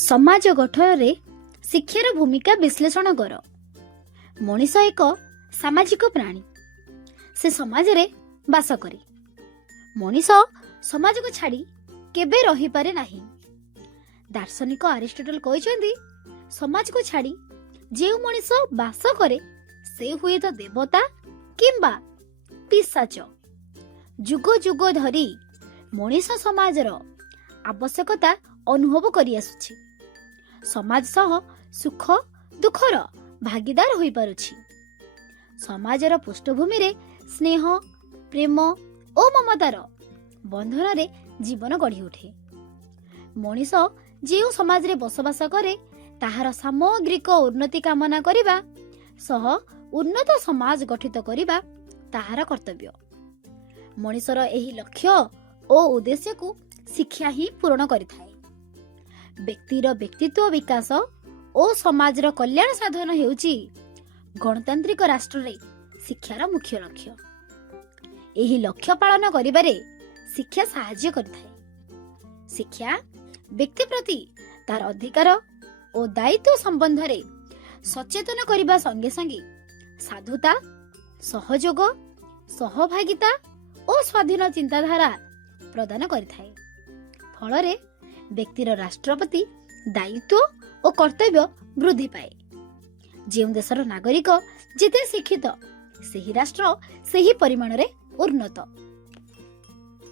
समाज गठन शिक्षार भूमिका विश्लेषण कर। मनीष एक सामाजिक प्राणी। से समाज रे बास करे। मनीष समाज को छाड़ी केबे रही पारे नाही। दार्शनिक अरिस्टोटल कहते समाज को छाड़ी जे मनीष बास करे से हुए तो देवता किंबा पिशाच। जुग जुग धरी मनीष समाजर आवश्यकता अनुभव करि आसुछि। समाज सह सुख दुखर भागीदार होई पारुछि। समाजर पृष्ठभूमि रे स्नेह प्रेम और ममतार बंधन रे जीवन गढ़ी उठे। मनीष जे समाज रे बसवास करे ताहार सामग्रिक उन्नति कामना करिबा सह उन्नत समाज गठित करिबा ताहार कर्तव्य। मनीषर एही लक्ष्य और उद्देश्य को शिक्षा ही पूर्ण करिथाए। व्यक्तिर व्यक्तित्व विकास और समाजर कल्याण साधन हेउची गणतांत्रिक राष्ट्र रे शिक्षार मुख्य लक्ष्य। एही लक्ष्य पालन करिबारे शिक्षा सहाय्य करिथाए। शिक्षा व्यक्ति प्रति तार अधिकार और दायित्व संबंध रे सचेतन करिबा संगे संगे साधुता सहयोग सहभागिता और स्वाधीन चिंताधारा प्रदान करिथाए। फलरे व्यक्तिर राष्ट्रपति दायित्व और कर्तव्य वृद्धि पाए। ଯେଉଁ ଦେଶର ନାଗରିକ ଯେତେ ଶିକ୍ଷିତ ସେହି ରାଷ୍ଟ୍ର ସେହି ପରିମାଣରେ ଉନ୍ନତ।